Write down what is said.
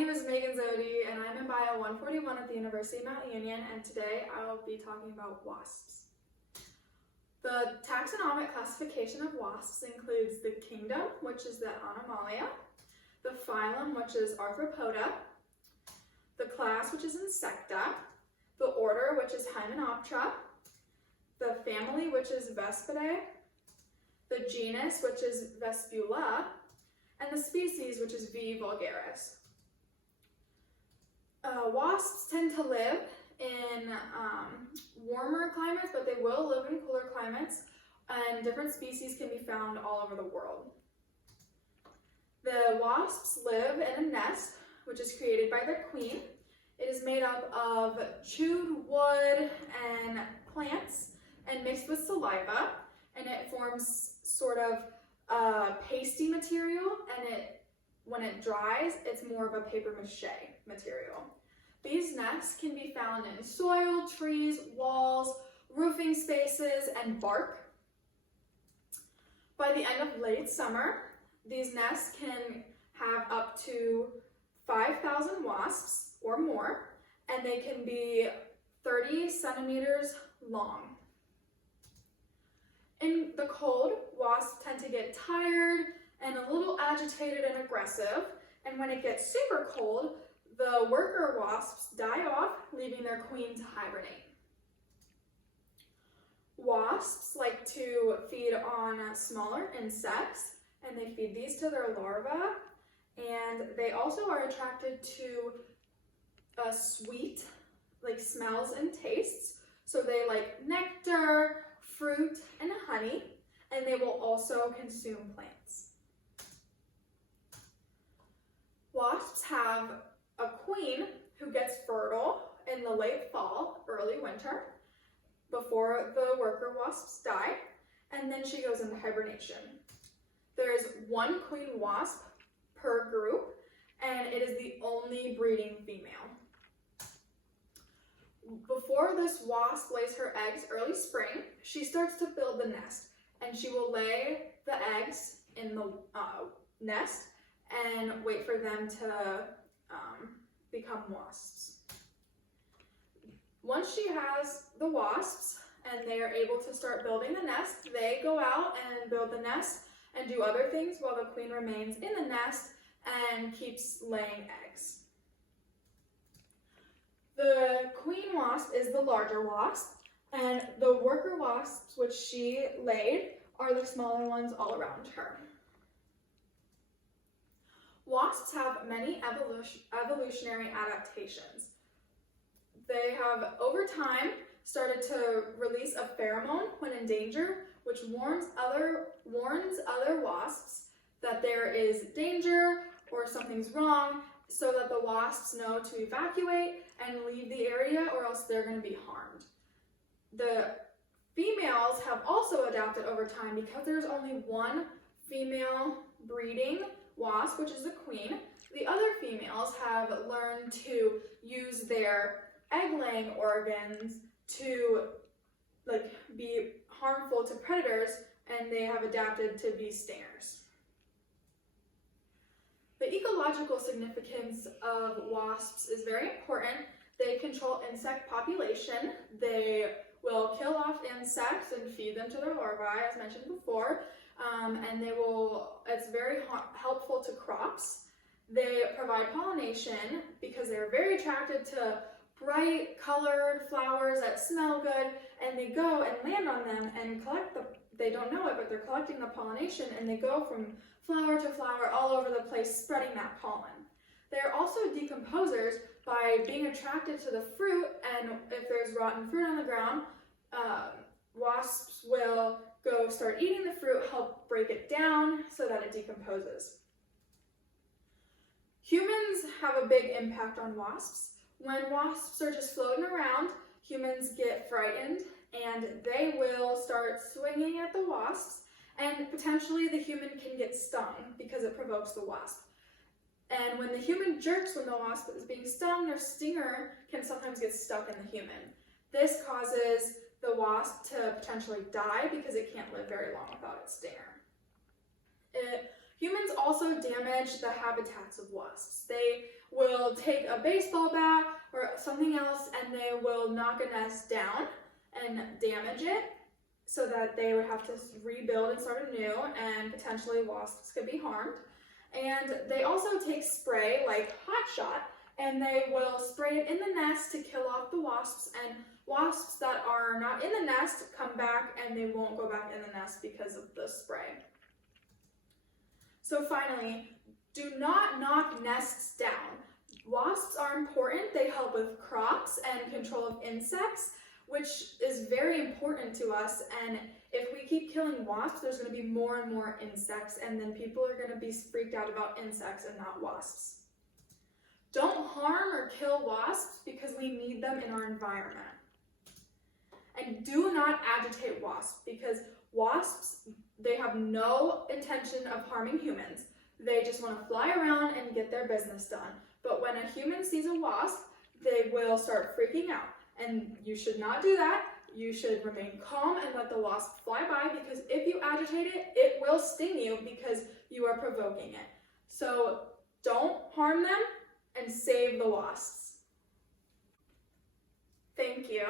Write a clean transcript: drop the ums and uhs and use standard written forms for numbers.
name is Megan Zodi, and I'm in Bio 141 at the University of Mount Union, and today I'll be talking about wasps. The taxonomic classification of wasps includes the kingdom, which is the Anomalia, the phylum, which is Arthropoda, the class, which is Insecta, the order, which is Hymenoptera, the family, which is Vespidae, the genus, which is Vespula, and the species, which is V. vulgaris. Wasps tend to live in warmer climates, but they will live in cooler climates, and different species can be found all over the world. The wasps live in a nest, which is created by their queen. It is made up of chewed wood and plants and mixed with saliva, and it forms sort of a pasty material, and when it dries, it's more of a paper mache material. These nests can be found in soil, trees, walls, roofing spaces, and bark. By the end of late summer, these nests can have up to 5,000 wasps or more, and they can be 30 centimeters long. In the cold, wasps tend to get tired and a little agitated and aggressive, and when it gets super cold, the worker wasps die off, leaving their queen to hibernate. Wasps like to feed on smaller insects, and they feed these to their larvae, and they also are attracted to sweet smells and tastes, so they like nectar, fruit, and honey, and they will also consume plants. Wasps have a queen who gets fertile in the late fall, early winter, before the worker wasps die, and then she goes into hibernation. There is one queen wasp per group, and it is the only breeding female. Before this wasp lays her eggs early spring, she starts to build the nest, and she will lay the eggs in the nest and wait for them to become wasps. Once she has the wasps and they are able to start building the nest, they go out and build the nest and do other things while the queen remains in the nest and keeps laying eggs. The queen wasp is the larger wasp, and the worker wasps which she laid are the smaller ones all around her. Wasps have many evolutionary adaptations. They have, over time, started to release a pheromone when in danger, which warns other wasps that there is danger or something's wrong, so that the wasps know to evacuate and leave the area, or else they're going to be harmed. The females have also adapted over time because there's only one female breeding wasp, which is the queen. The other females have learned to use their egg-laying organs to be harmful to predators, and they have adapted to be stingers. The ecological significance of wasps is very important. They control insect population. They will kill off insects and feed them to their larvae, as mentioned before, and it's very helpful to crops. They provide pollination because they're very attracted to bright colored flowers that smell good, and they go and land on them and collect they don't know it, but they're collecting the pollination, and they go from flower to flower all over the place, spreading that pollen. They're also decomposers by being attracted to the fruit, and if there's rotten fruit on the ground, wasps will go start eating the fruit, help break it down so that it decomposes. Humans have a big impact on wasps. When wasps are just floating around, humans get frightened, and they will start swinging at the wasps, and potentially the human can get stung because it provokes the wasp. And when the human jerks when the wasp is being stung, their stinger can sometimes get stuck in the human. This causes the wasp to potentially die because it can't live very long without its stinger. Humans also damage the habitats of wasps. They will take a baseball bat or something else and they will knock a nest down and damage it so that they would have to rebuild and start anew, and potentially wasps could be harmed. And they also take spray like Hot Shot, and they will spray it in the nest to kill off the wasps, and wasps that are not in the nest come back and they won't go back in the nest because of the spray. So finally, do not knock nests down. Wasps are important. They help with crops and control of insects, which is very important to us. And if we keep killing wasps, there's going to be more and more insects, and then people are going to be freaked out about insects and not wasps. Don't harm or kill wasps because we need them in our environment. And do not agitate wasps because wasps, they have no intention of harming humans. They just want to fly around and get their business done. But when a human sees a wasp, they will start freaking out. And you should not do that. You should remain calm and let the wasp fly by, because if you agitate it, it will sting you because you are provoking it. So don't harm them and save the wasps. Thank you.